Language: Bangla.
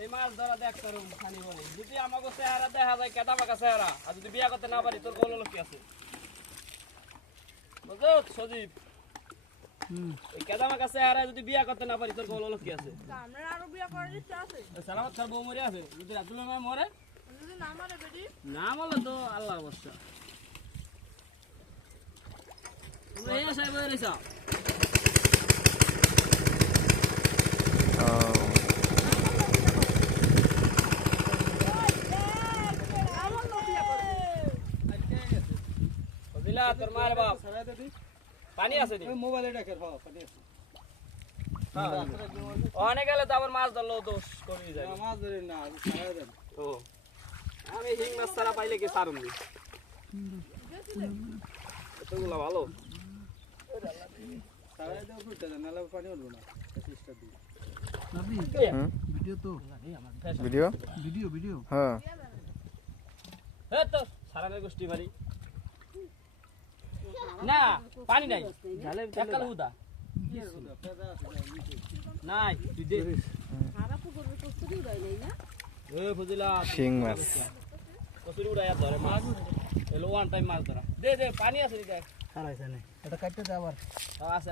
এই মাছ ধরা দেখ তোর খানি বলে যদি আমাকে চেহারা দেখা যায় কেদা পাকা চেহারা আর যদি বিয়া করতে না পারি তোর গোল লোক আছে বুঝছো সজীব এই কেদা পাকা চেহারা যদি বিয়া করতে না পারি তোর গোল লোক আছে আমরা আরো বিয়া করার ইচ্ছা আছে সালামত স্যার বউ মরে আছে যদি রাতুল মা মরে যদি না মারে বেটি না মরলে তো আল্লাহ অবস্থা তুমি এই সাহেব রইছো তোর মার বাপ পানি আছে মোবাইলে দেখে পানি আছে অনেক গেলে তো আবার মাছ ধরলো দোষ কমে যায় মাছ ধরে না ও আমি হিং মাছ ছাড়া পাইলে কি সারুন দি এতগুলা ভালো সারাই দাও ফুটে না নালে পানি উঠবে না চেষ্টা দি ভিডিও তো ভিডিও ভিডিও ভিডিও হ্যাঁ এ তো সারানের গোষ্ঠী মারি না পানি নাই ঝালে একাল হুদা নাই তুই দে সারা পুকুরে কচুরি উড়াই নাই না এ ফজিলা শিং মাছ কচুরি উড়াইয়া ধরে মাছ এলো ওয়ান টাইম মাছ ধরা দে দে পানি আছে দেখ সারাইছে না এটা কাটতে দে আবার আছে